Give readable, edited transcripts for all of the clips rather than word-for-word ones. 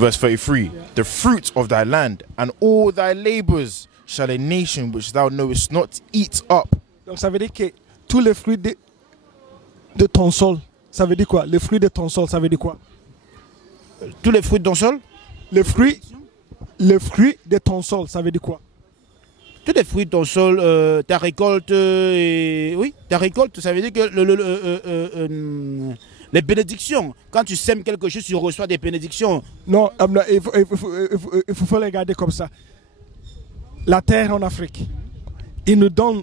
Verse 33. The fruit of thy land and all thy labors shall a nation which thou knowest not eat up. Donc ça veut dire que tous les fruits de ton sol, ça veut dire quoi? Les fruits de ton sol, ça veut dire quoi? Tous les fruits de ton sol? Les fruits de ton sol, ça veut dire quoi? Tous les fruits de ton sol, ta récolte, oui, ta récolte, ça veut dire que les bénédictions, quand tu sèmes quelque chose, tu reçois des bénédictions. Non, il faut les regarder comme ça. La terre en Afrique, il nous donne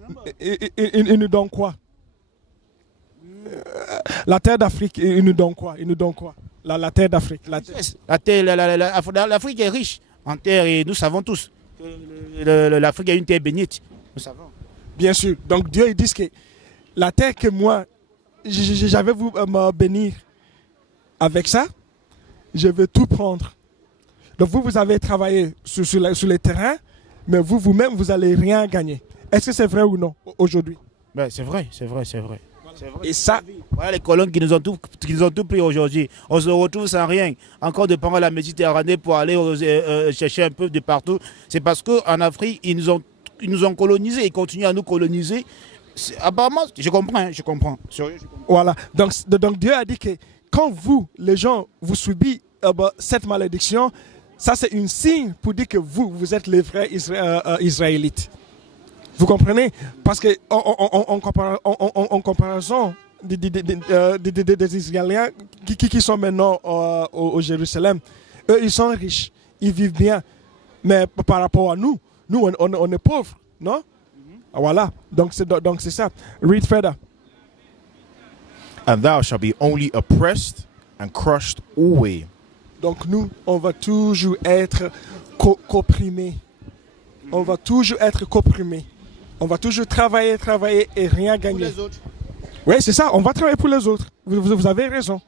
quoi? La terre d'Afrique, il nous donne quoi? La terre d'Afrique. L'Afrique est riche en terre et nous savons tous que l'Afrique est une terre bénite. Nous savons. Bien sûr. Donc Dieu il dit que la terre que moi, j'avais vous me bénir avec ça, je vais tout prendre. Donc vous avez travaillé sur les terrains, mais vous-même, vous n'allez rien gagner. Est-ce que c'est vrai ou non aujourd'hui? Ben, c'est vrai. Et ça, voilà les colons qui nous ont tout pris aujourd'hui. On se retrouve sans rien. Encore de prendre la Méditerranée pour aller chercher un peu de partout. C'est parce qu'en Afrique, ils nous ont colonisés. Ils continuent à nous coloniser. Apparemment, je comprends. Sérieux, je comprends. Voilà. Donc Dieu a dit que quand vous, les gens, vous subissez cette malédiction, ça c'est un signe pour dire que vous êtes les vrais Israélites. Vous comprenez? Parce que en comparaison des Israéliens qui sont maintenant au Jérusalem, eux ils sont riches, ils vivent bien. Mais par rapport à nous on est pauvres, non? Voilà, donc c'est ça. Read further. And thou shalt be only oppressed and crushed always. Donc nous, on va toujours être comprimés. On va toujours être comprimés. On va toujours travailler et rien gagner. Pour les autres. Oui, c'est ça, on va travailler pour les autres. Vous avez raison.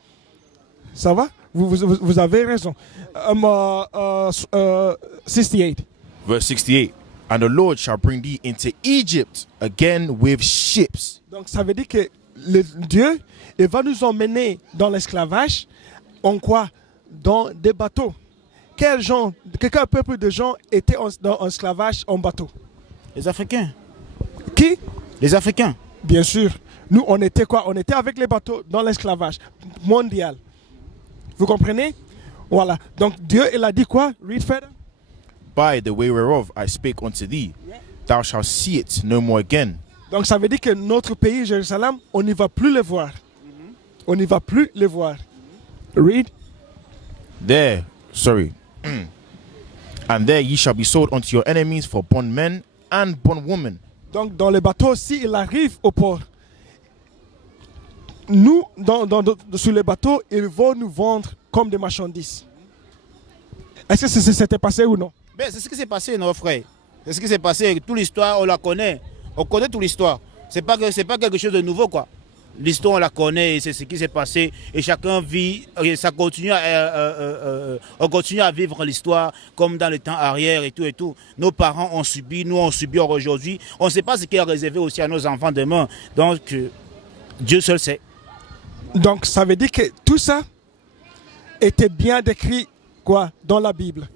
Ça va? Vous avez raison. 68. Verse 68. And the Lord shall bring thee into Egypt again with ships. Donc ça veut dire que Dieu il va nous emmener dans l'esclavage. En quoi? Dans des bateaux. Quel peuple de gens étaient en esclavage en bateau? Les Africains. Qui? Les Africains. Bien sûr. Nous, on était quoi? On était avec les bateaux dans l'esclavage mondial. Vous comprenez? Voilà. Donc Dieu, il a dit quoi? Read further. By the way whereof I spake unto thee, thou shalt see it no more again. Donc ça veut dire que notre pays, Jérusalem, on n'y va plus les voir. On n'y va plus les voir. Read. There, and there ye shall be sold unto your enemies for bondmen and bondwomen. Donc dans les bateaux, s'il arrive au port, nous, sur les bateaux, ils vont nous vendre comme des marchandises. Est-ce que c'était passé ou non? Ben, c'est ce qui s'est passé, nos frères. C'est ce qui s'est passé. Toute l'histoire, on la connaît. On connaît toute l'histoire. C'est pas quelque chose de nouveau, quoi. L'histoire, on la connaît et c'est ce qui s'est passé. Et chacun vit, et ça continue on continue à vivre l'histoire comme dans le temps arrière et tout et tout. Nos parents ont subi, nous on subit aujourd'hui. On ne sait pas ce qui est réservé aussi à nos enfants demain. Donc, Dieu seul sait. Donc, ça veut dire que tout ça était bien décrit, quoi, dans la Bible.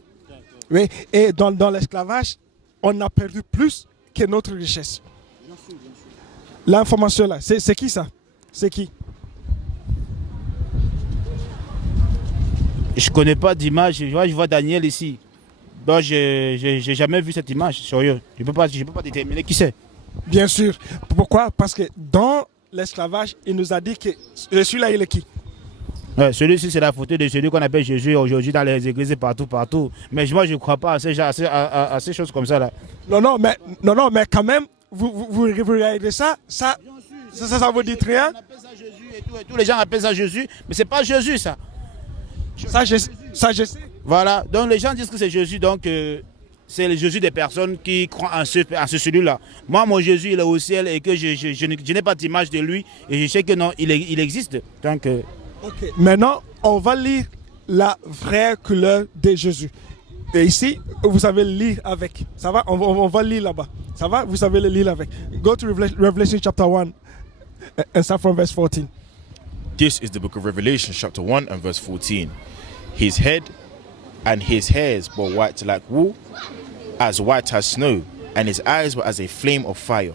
Oui, et dans l'esclavage, on a perdu plus que notre richesse. L'information là, c'est qui ça? C'est qui? Je ne connais pas d'image. Je vois Daniel ici. Donc, je n'ai jamais vu cette image, sérieux. Je ne peux pas déterminer qui c'est. Bien sûr. Pourquoi? Parce que dans l'esclavage, il nous a dit que celui-là, il est qui? Celui-ci, c'est la photo de celui qu'on appelle Jésus aujourd'hui dans les églises et partout. Mais moi, je ne crois pas à ces choses comme ça. Là. Non, mais quand même, vous regardez ça vous dit rien? On appelle ça Jésus et tout. Les gens appellent ça Jésus, mais ce n'est pas Jésus, ça. Ça, je sais. Voilà, donc les gens disent que c'est Jésus, donc c'est le Jésus des personnes qui croient en ce celui-là. Moi, mon Jésus, il est au ciel et que je n'ai pas d'image de lui et je sais que non, il existe. Donc, Ok, maintenant, on va lire la vraie couleur de Jésus. Et ici, vous savez lire avec. Ça va? On va lire là-bas. Ça va? Vous savez le lire avec. Go to Revelation chapter 1 and start from verse 14. This is the book of Revelation, chapter 1 and verse 14. His head and his hairs were white like wool, as white as snow, and his eyes were as a flame of fire,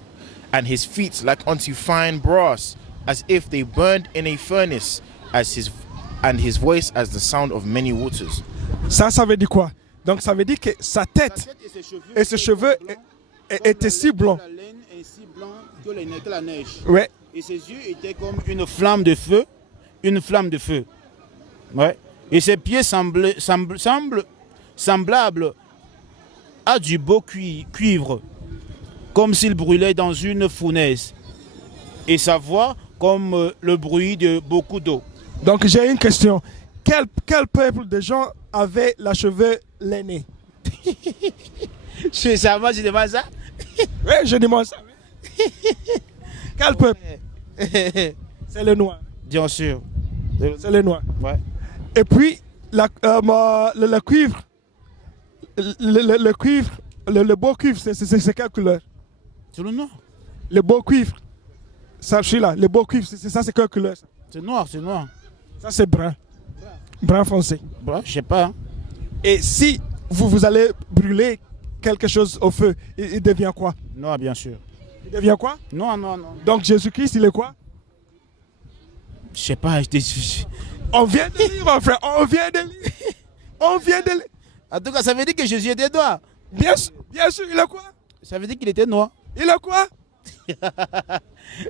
and his feet like unto fine brass, as if they burned in a furnace, and his voice as the sound of many waters. Ça veut dire quoi? Donc ça veut dire que sa tête et ses cheveux étaient si blancs. La laine est si blanc que la neige. Ouais. Et ses yeux étaient comme une flamme de feu. Une flamme de feu. Ouais. Et ses pieds semblables à du beau cuivre, comme s'il brûlait dans une fournaise. Et sa voix comme le bruit de beaucoup d'eau. Donc j'ai une question. Quel peuple de gens avait la cheveux lainés? C'est ça, moi je demande ça. Oui, je demande ça. Quel peuple? C'est le noir. Bien sûr. C'est le noir. Ouais. Et puis, le cuivre, le cuivre, le beau cuivre, c'est quelle couleur? C'est le noir. Le beau cuivre, ça, je suis là, le beau cuivre, c'est quelle couleur? C'est noir, c'est noir. Ça, c'est brun. Brun foncé. Bon, je sais pas. Hein. Et si vous allez brûler quelque chose au feu, il devient quoi? Noir, bien sûr. Il devient quoi? Non. Donc Jésus-Christ, il est quoi? Je sais pas. On vient de lire, mon frère. On vient de lire. En tout cas, ça veut dire que Jésus était noir. Bien sûr, il est quoi? Ça veut dire qu'il était noir. Il est quoi?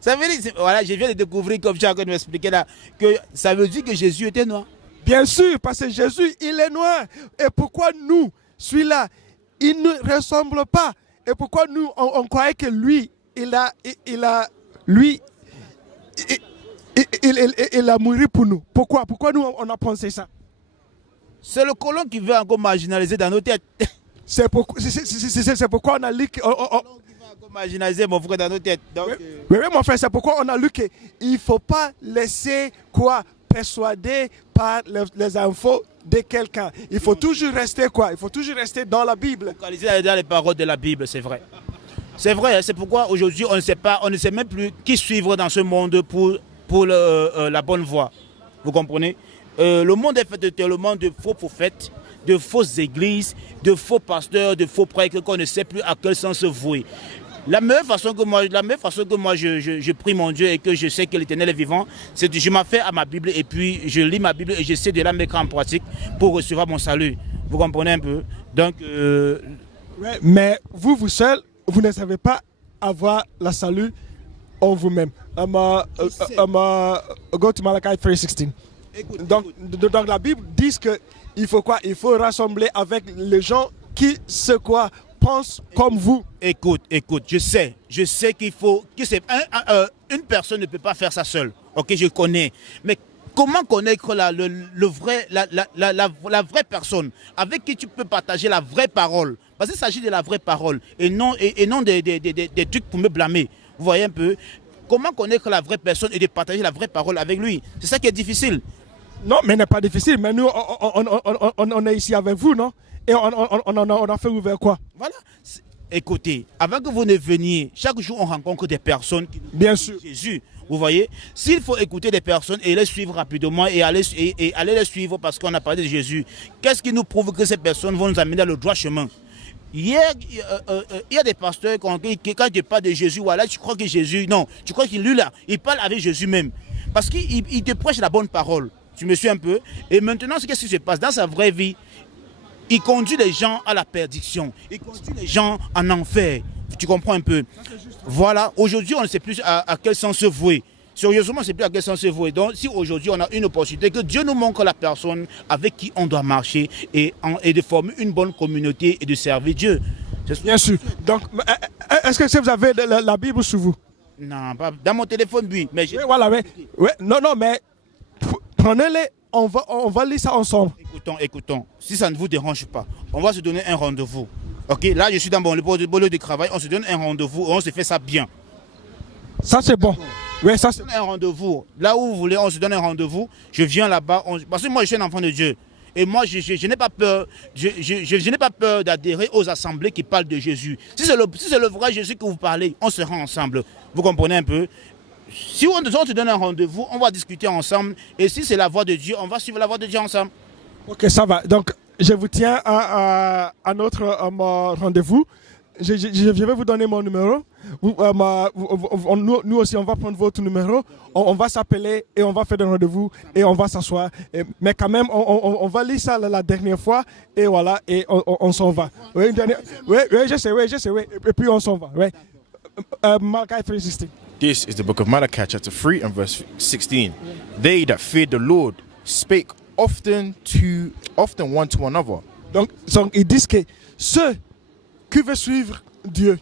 Ça veut dire, voilà, je viens de découvrir, comme tu as de m'expliquer là, que ça veut dire que Jésus était noir. Bien sûr, parce que Jésus, il est noir. Et pourquoi nous, celui-là, il ne ressemble pas? Et pourquoi nous, on croyait que lui, il a mouru pour nous? Pourquoi nous, on a pensé ça? C'est le colon qui veut encore marginaliser dans nos têtes. C'est pourquoi on a lu que... Le colon qui veut encore marginaliser mon frère dans nos têtes. Donc, oui, mon frère, c'est pourquoi on a lu qu'il ne faut pas laisser quoi persuader par les infos de quelqu'un. Il faut toujours rester quoi? Il faut toujours rester dans la Bible. Focaliser dans les paroles de la Bible, c'est vrai. C'est vrai, c'est pourquoi aujourd'hui on ne sait même plus qui suivre dans ce monde pour la bonne voie. Vous comprenez? Le monde est fait tellement de faux prophètes, de fausses églises, de faux pasteurs, de faux prêtres qu'on ne sait plus à quel sens se vouer. La meilleure façon que moi je prie mon Dieu et que je sais que l'Éternel est vivant, c'est que je m'affaire à ma Bible et puis je lis ma Bible et j'essaie de la mettre en pratique pour recevoir mon salut. Vous comprenez un peu? Donc, ouais, mais vous seul, vous ne savez pas avoir la salut en vous-même. Go to Malachi 3:16. Donc la Bible dit qu'il faut quoi? Il faut rassembler avec les gens qui pensent comme vous. Écoute, je sais qu'il faut une personne ne peut pas faire ça seule. Ok, je connais. Mais comment connaître la vraie personne avec qui tu peux partager la vraie parole? Parce qu'il s'agit de la vraie parole et non des trucs pour me blâmer. Vous voyez un peu? Comment connaître la vraie personne et de partager la vraie parole avec lui? C'est ça qui est difficile. Non, mais ce n'est pas difficile. Mais nous, on est ici avec vous, non? Et on a fait ouvert quoi? Voilà. Écoutez, avant que vous ne veniez, chaque jour on rencontre des personnes qui nous Bien sûr. Jésus. Vous voyez, s'il faut écouter des personnes et les suivre rapidement et aller les suivre parce qu'on a parlé de Jésus, qu'est-ce qui nous prouve que ces personnes vont nous amener dans le droit chemin? Hier, il y a des pasteurs quand je parle de Jésus, voilà, tu crois que Jésus, non, tu crois qu'il lui là, il parle avec Jésus même. Parce qu'il te prêche la bonne parole. Tu me suis un peu? Et maintenant, qu'est-ce qui se passe? Dans sa vraie vie, il conduit les gens à la perdition. Il conduit les gens en enfer. Tu comprends un peu? Voilà, aujourd'hui, on ne sait plus à quel sens se vouer. Sérieusement, on ne sait plus à quel sens se vouer. Donc, si aujourd'hui, on a une opportunité, que Dieu nous montre la personne avec qui on doit marcher et de former une bonne communauté et de servir Dieu. Bien sûr. Donc, est-ce que vous avez la Bible sur vous? Non, pas dans mon téléphone, oui. Mais oui, voilà, oui. Non, mais prenez-les, on va lire ça ensemble. Écoutons. Si ça ne vous dérange pas, on va se donner un rendez-vous. Ok, là, je suis dans mon lieu de travail, on se donne un rendez-vous, on se fait ça bien. Ça, c'est bon. Oui, ça c'est un rendez-vous. Là où vous voulez, on se donne un rendez-vous. Je viens là-bas. Parce que moi, je suis un enfant de Dieu. Et moi, je n'ai pas peur. Je n'ai pas peur d'adhérer aux assemblées qui parlent de Jésus. Si c'est le vrai Jésus que vous parlez, on se rend ensemble. Vous comprenez un peu? Si on te donne un rendez-vous, on va discuter ensemble. Et si c'est la voix de Dieu, on va suivre la voix de Dieu ensemble. Ok, ça va. Donc, je vous tiens à notre rendez-vous. Je vais vous donner mon numéro. Nous aussi, on va prendre votre numéro. On va s'appeler et on va faire un rendez-vous et on va s'asseoir. Mais quand même, on va lire ça la dernière fois et voilà, et on s'en va. Oui, je sais, oui. Et puis on s'en va. Oui. Malachi 3:16. This is the book of Malachi, chapter 3 and verse 16. They that feared the Lord spake often one to another. Donc, ils disent que ceux qui veulent suivre Dieu,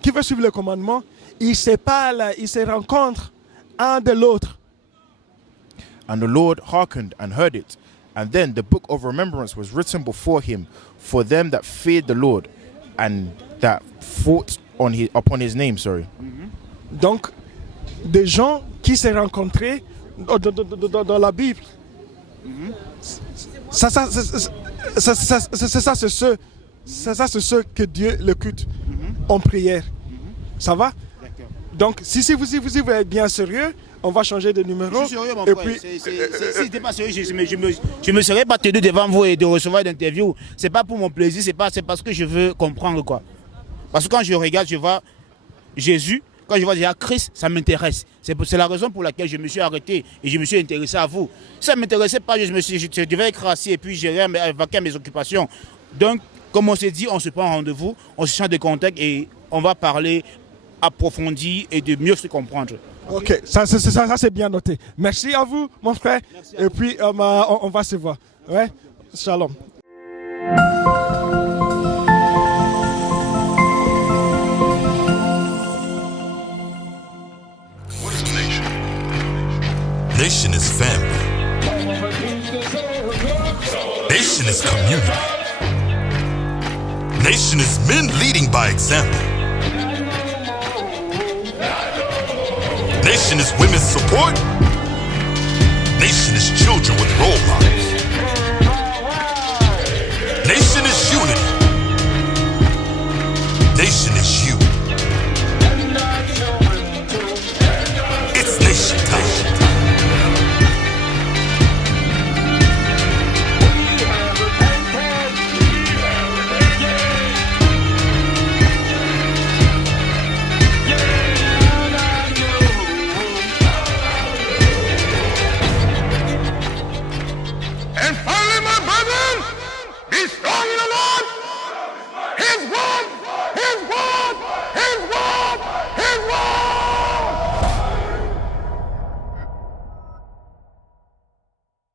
qui veulent suivre le commandement, ils se parlent, ils se rencontrent un de l'autre. And the Lord hearkened and heard it. And then the book of remembrance was written before him for them that feared the Lord and that fought upon his name. Donc, des gens qui se rencontraient dans la Bible. C'est ceux que Dieu le culte en prière. Ça va? Donc, si vous êtes bien sérieux, on va changer de numéro. Je suis sérieux, mon et frère. puis, Si n'étais pas sérieux, je me serais pas tenu devant vous et de recevoir une interview. C'est pas pour mon plaisir, c'est parce que je veux comprendre, quoi. Parce que quand je regarde, je vois Jésus. Quand je vois déjà Christ, ça m'intéresse. C'est la raison pour laquelle je me suis arrêté et je me suis intéressé à vous. Si ça ne m'intéressait pas, je devais être assis et puis gérer vaquer mes occupations. Donc, comme on s'est dit, on se prend rendez-vous, on se change de contact et on va parler approfondi et de mieux se comprendre. ok, ça c'est bien noté. Merci à vous, mon frère. Et puis, on va se voir. Ouais? Shalom. Nation is family. Nation is community. Nation is men leading by example. Nation is women's support. Nation is children with role models.